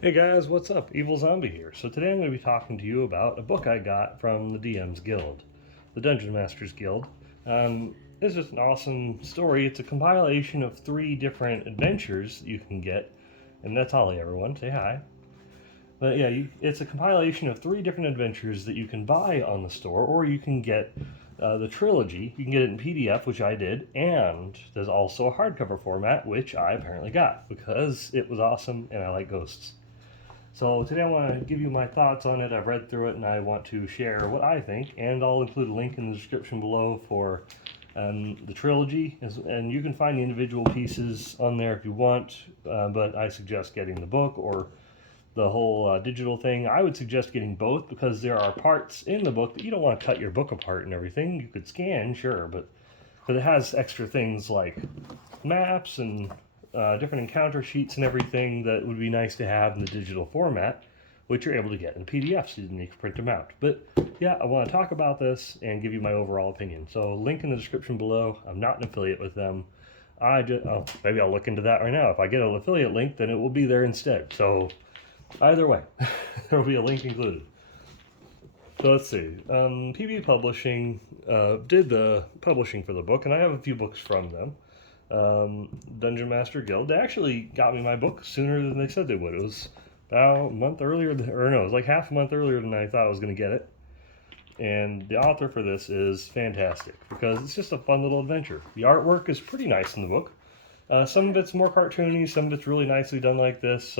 Hey guys, what's up? Evil Zombie here. So today I'm going to be talking to you about a book I got from the DM's Guild, the Dungeon Masters Guild. It's just an awesome story. It's a compilation of 3 different adventures you can get, and that's Holly, everyone. Say hi. But yeah, it's a compilation of 3 different adventures that you can buy on the store, or you can get the trilogy. You can get it in PDF, which I did, and there's also a hardcover format, which I apparently got because it was awesome and I like ghosts. So today I want to give you my thoughts on it. I've read through it and I want to share what I think, and I'll include a link in the description below for the trilogy, and you can find the individual pieces on there if you want, but I suggest getting the book or the whole digital thing. I would suggest getting both because there are parts in the book that you don't want to cut your book apart and everything. You could scan, sure, but it has extra things like maps and different encounter sheets and everything that would be nice to have in the digital format, which you're able to get in PDF, so you can print them out. But yeah, I want to talk about this and give you my overall opinion. So link in the description below. I'm not an affiliate with them. Maybe I'll look into that right now. If I get an affiliate link, then it will be there instead. So either way, there will be a link included. So let's see. PB Publishing did the publishing for the book, and I have a few books from them. Dungeon Master Guild. They actually got me my book sooner than they said they would. It was about a month earlier, it was like half a month earlier than I thought I was going to get it. And the author for this is fantastic because it's just a fun little adventure. The artwork is pretty nice in the book. Some of it's more cartoony, some of it's really nicely done like this.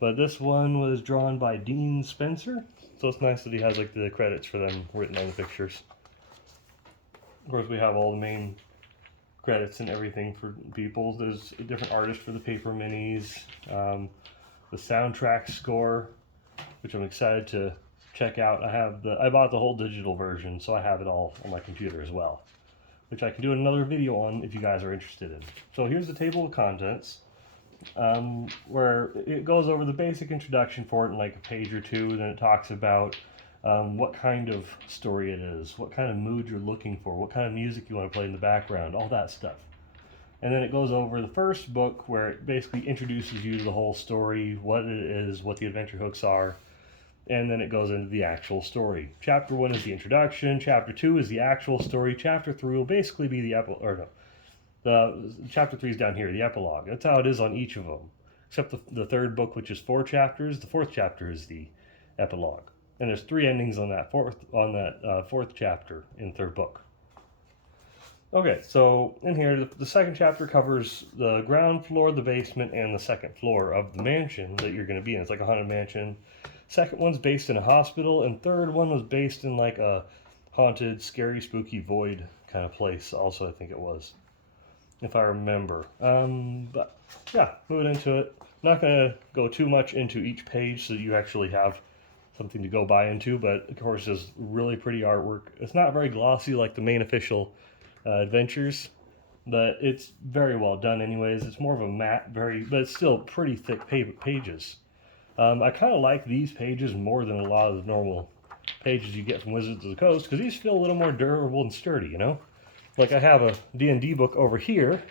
But this one was drawn by Dean Spencer, so it's nice that he has like the credits for them written on the pictures. Of course, we have all the main credits and everything for people. There's a different artist for the paper minis, the soundtrack score, which I'm excited to check out. I bought the whole digital version, so I have it all on my computer as well, which I can do another video on if you guys are interested in. So here's the table of contents, where it goes over the basic introduction for it in like a page or two. Then it talks about what kind of story it is, what kind of mood you're looking for, what kind of music you want to play in the background, all that stuff. And then it goes over the first book where it basically introduces you to the whole story, what it is, what the adventure hooks are, and then it goes into the actual story. Chapter 1 is the introduction, Chapter 2 is the actual story, Chapter 3 will basically be Chapter 3 is down here, the epilogue. That's how it is on each of them. Except the third book, which is 4 chapters, the 4th chapter is the epilogue. And there's 3 endings on that fourth chapter in the 3rd book. Okay, so in here, the 2nd chapter covers the ground floor, the basement, and the 2nd floor of the mansion that you're going to be in. It's like a haunted mansion. 2nd one's based in a hospital, and 3rd one was based in like a haunted, scary, spooky void kind of place. Also, I think it was, if I remember. But yeah, moving into it. Not going to go too much into each page so you actually have something to go by into, but of course there's really pretty artwork. It's not very glossy like the main official adventures, but it's very well done anyways. It's more of a matte, but it's still pretty thick pages. I kind of like these pages more than a lot of the normal pages you get from Wizards of the Coast, because these feel a little more durable and sturdy, you know? Like I have a D&D book over here.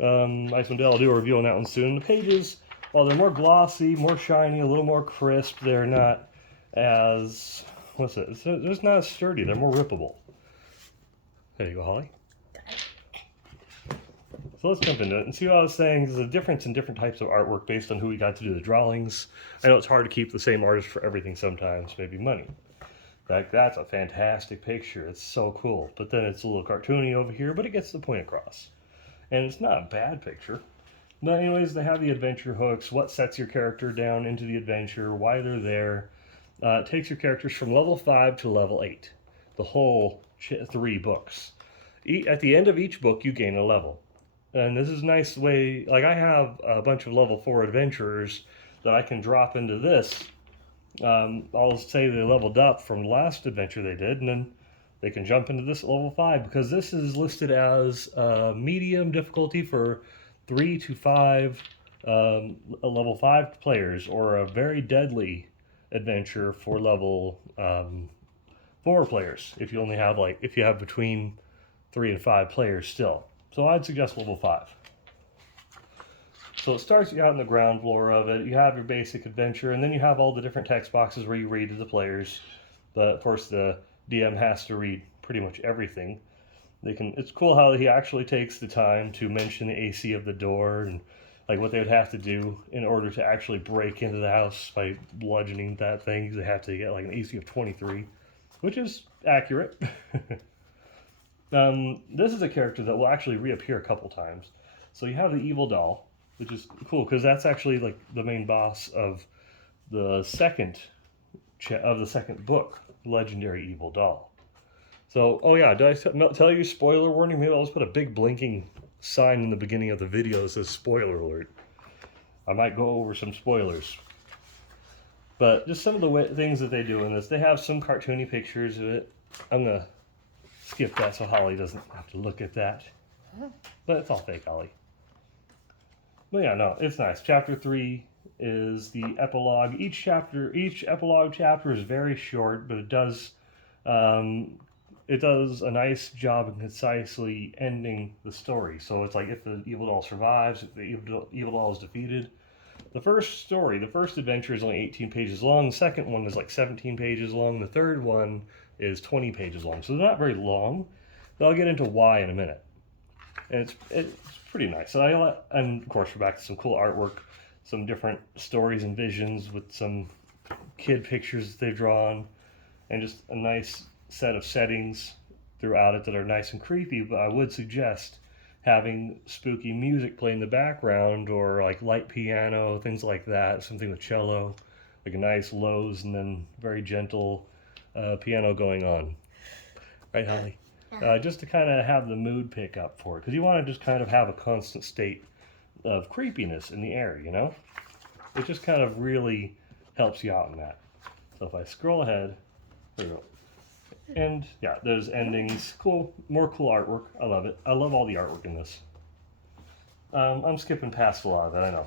Icewind Dale, I'll do a review on that one soon. The pages, while they're more glossy, more shiny, a little more crisp, they're not as, they're just not as sturdy. They're more rippable. There you go, Holly. So let's jump into it and see what I was saying. There's a difference in different types of artwork based on who we got to do the drawings. I know it's hard to keep the same artist for everything sometimes, maybe money. Like, that's a fantastic picture. It's so cool. But then it's a little cartoony over here, but it gets the point across. And it's not a bad picture. But anyways, they have the adventure hooks, what sets your character down into the adventure, why they're there. It takes your characters from level 5 to level 8. The whole 3 books. At the end of each book, you gain a level. And this is a nice way, like I have a bunch of level 4 adventurers that I can drop into this. I'll say they leveled up from the last adventure they did, and then they can jump into this at level 5, because this is listed as medium difficulty for 3 to 5 level 5 players, or a very deadly adventure for level 4 players, if you only have if you have between 3 and 5 players still. So I'd suggest level 5. So it starts you out on the ground floor of it. You have your basic adventure, and then you have all the different text boxes where you read to the players. But of course, the DM has to read pretty much everything. It's cool how he actually takes the time to mention the AC of the door and like what they would have to do in order to actually break into the house by bludgeoning that thing. They have to get like an AC of 23, which is accurate. This is a character that will actually reappear a couple times. So you have the evil doll, which is cool because that's actually like the main boss of the second book, Legendary Evil Doll. So, oh yeah, did I tell you spoiler warning? Maybe I'll just put a big blinking sign in the beginning of the video that says spoiler alert. I might go over some spoilers. But just some of the things that they do in this. They have some cartoony pictures of it. I'm going to skip that so Holly doesn't have to look at that. But it's all fake, Holly. But yeah, no, it's nice. Chapter 3 is the epilogue. Each epilogue chapter is very short, but it does a nice job in concisely ending the story. So it's like if the evil doll survives, if the evil doll is defeated. The first adventure is only 18 pages long. The second one is like 17 pages long. The third one is 20 pages long. So they're not very long, but I'll get into why in a minute. And it's pretty nice. And of course, we're back to some cool artwork, some different stories and visions with some kid pictures that they've drawn, and just a nice set of settings throughout it that are nice and creepy. But I would suggest having spooky music play in the background, or like light piano, things like that, something with cello, like a nice lows and then very gentle piano going on. Right, Holly? Just to kind of have the mood pick up for it, because you want to just kind of have a constant state of creepiness in the air, you know? It just kind of really helps you out in that. So if I scroll ahead, there we go. And yeah, there's endings, more cool artwork. I love it. I love all the artwork in this. I'm skipping past a lot of it, I know.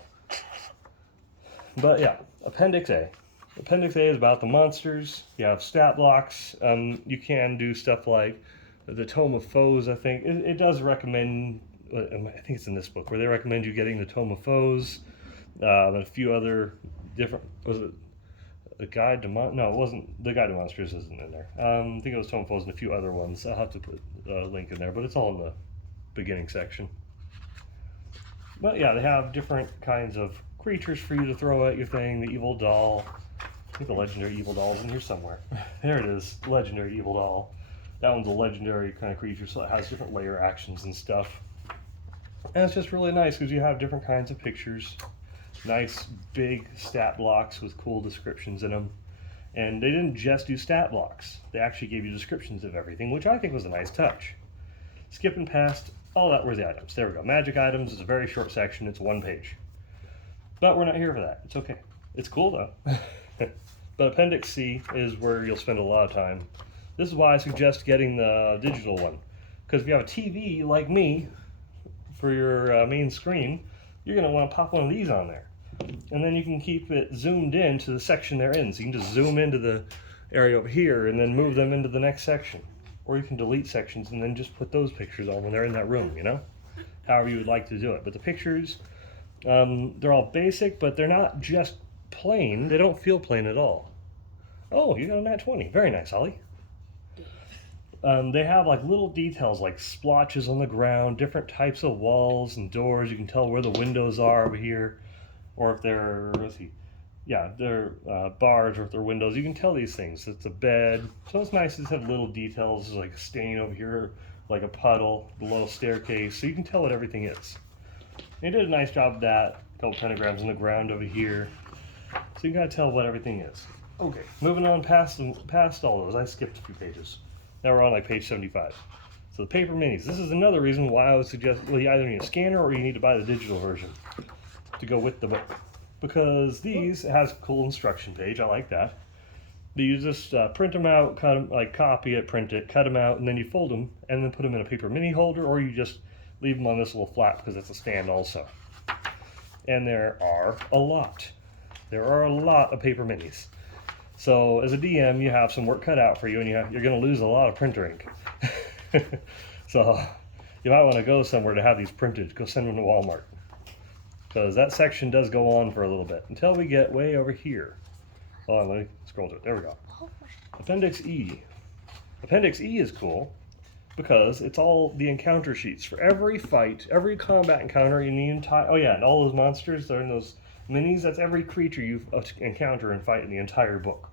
But yeah, Appendix A. Appendix A is about the monsters. You have stat blocks. You can do stuff like the Tome of Foes, I think. It does recommend, I think it's in this book, where they recommend you getting the Tome of Foes, and a few other different, was it the Guide to no, it wasn't, the Guide to Monsters isn't in there. I think it was Tome of Foes and a few other ones. I'll have to put a link in there, but it's all in the beginning section. But yeah, they have different kinds of creatures for you to throw at your thing. The evil doll, I think the legendary evil doll is in here somewhere. There it is, legendary evil doll. That one's a legendary kind of creature, so it has different layer actions and stuff. And it's just really nice because you have different kinds of pictures, nice big stat blocks with cool descriptions in them. And they didn't just do stat blocks. They actually gave you descriptions of everything, which I think was a nice touch. Skipping past all that, where's the items? There we go. Magic items is a very short section. It's 1 page. But we're not here for that. It's okay. It's cool though. But Appendix C is where you'll spend a lot of time. This is why I suggest getting the digital one. Because if you have a TV like me for your main screen, you're going to want to pop one of these on there. And then you can keep it zoomed in to the section they're in. So you can just zoom into the area over here and then move them into the next section. Or you can delete sections and then just put those pictures on when they're in that room, you know? However you would like to do it. But the pictures, they're all basic, but they're not just plain. They don't feel plain at all. Oh, you got a nat 20. Very nice, Holly. They have like little details like splotches on the ground, different types of walls and doors. You can tell where the windows are over here, or if they're, they're bars, or if they're windows. You can tell these things. It's a bed. So it's nice to have little details like a stain over here, like a puddle, the little staircase. So you can tell what everything is. They did a nice job of that. A couple pentagrams on the ground over here. So you gotta tell what everything is. Okay, moving on past all those. I skipped a few pages. Now we're on like page 75. So the paper minis. This is another reason why I would suggest, well, you either need a scanner or you need to buy the digital version to go with the book. Because these has a cool instruction page. I like that. But you just print them out, cut them, like copy it, print it, cut them out, and then you fold them and then put them in a paper mini holder, or you just leave them on this little flap because it's a stand also. And there are a lot. There are a lot of paper minis. So as a DM, you have some work cut out for you, and you're going to lose a lot of printer ink. So you might want to go somewhere to have these printed. Go send them to Walmart. because that section does go on for a little bit until we get way over here. Hold on, let me scroll to it. There we go. Appendix E. Appendix E is cool because it's all the encounter sheets for every fight, every combat encounter in the entire. Oh yeah, and all those monsters that are in those minis. That's every creature you encounter and fight in the entire book.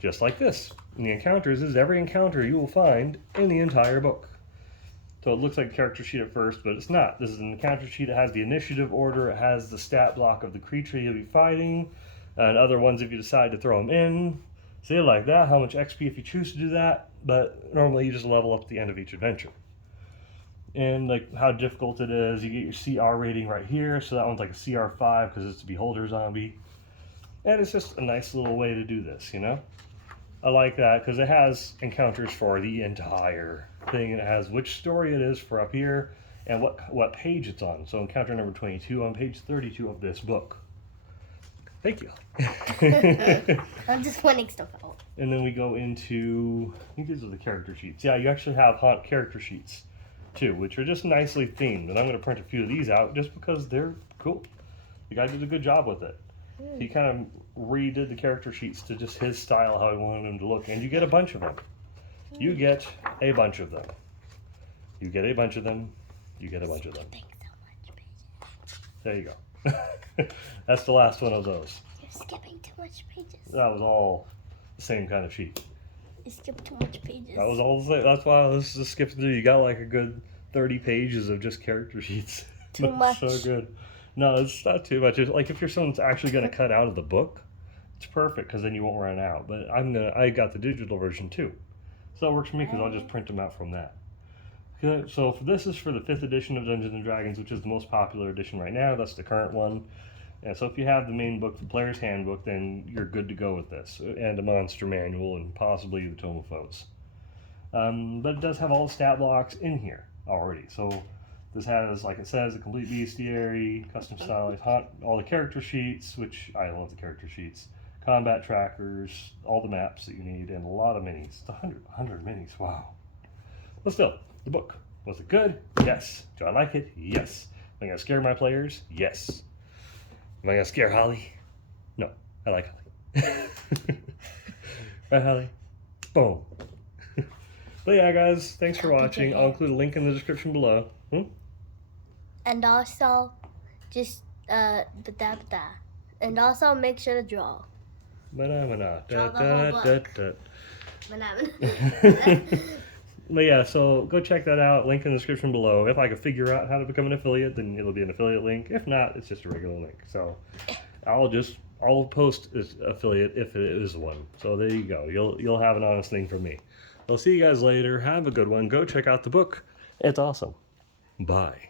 Just like this. And the encounters is every encounter you will find in the entire book. So it looks like a character sheet at first, but it's not. This is an encounter sheet. It has the initiative order. It has the stat block of the creature you'll be fighting, and other ones if you decide to throw them in. Say it like that, how much XP if you choose to do that, but normally you just level up at the end of each adventure. And like how difficult it is, you get your CR rating right here, so that one's like a CR5 because it's a beholder zombie. And it's just a nice little way to do this, you know? I like that because it has encounters for the entire thing. It has which story it is for up here and what page it's on. So encounter number 22 on page 32 of this book. Thank you. I'm just pointing stuff out. And then we go into, I think these are the character sheets. Yeah, you actually have Haunt character sheets too, which are just nicely themed. And I'm going to print a few of these out just because they're cool. The guy did a good job with it. He kind of redid the character sheets to just his style, how he wanted them to look. And you get a bunch of them. You get a bunch of them. You get a bunch of them. You get a bunch of them. There you go. That's the last one of those. You're skipping too much pages. That was all the same kind of sheet. You skipped too much pages. That was all the same. That's why I was just skipping through. You got like a good 30 pages of just character sheets. Too much. So good. No, it's not too much. It's like if you're someone's actually going to cut out of the book, it's perfect because then you won't run out. But I got the digital version too, so it works for me because I'll just print them out from that. Okay, so this is for the 5th edition of Dungeons and Dragons, which is the most popular edition right now. That's the current one. And so if you have the main book, the player's handbook, then you're good to go with this, and a monster manual, and possibly the Tome of Foes. But it does have all the stat blocks in here already. So this has, like it says, a complete bestiary, custom stylized haunt, all the character sheets, which I love the character sheets, combat trackers, all the maps that you need, and a lot of minis. It's 100 minis, wow. But still, the book. Was it good? Yes. Do I like it? Yes. Am I going to scare my players? Yes. Am I going to scare Holly? No. I like Holly. Right, Holly? Boom. But yeah, guys, thanks for watching. I'll include a link in the description below. And also, just, and also make sure to draw. Mana, Draw the whole book. But yeah, so go check that out. Link in the description below. If I can figure out how to become an affiliate, then it'll be an affiliate link. If not, it's just a regular link. So I'll post as affiliate if it is one. So there you go. You'll have an honest thing from me. I'll see you guys later. Have a good one. Go check out the book. It's awesome. Bye.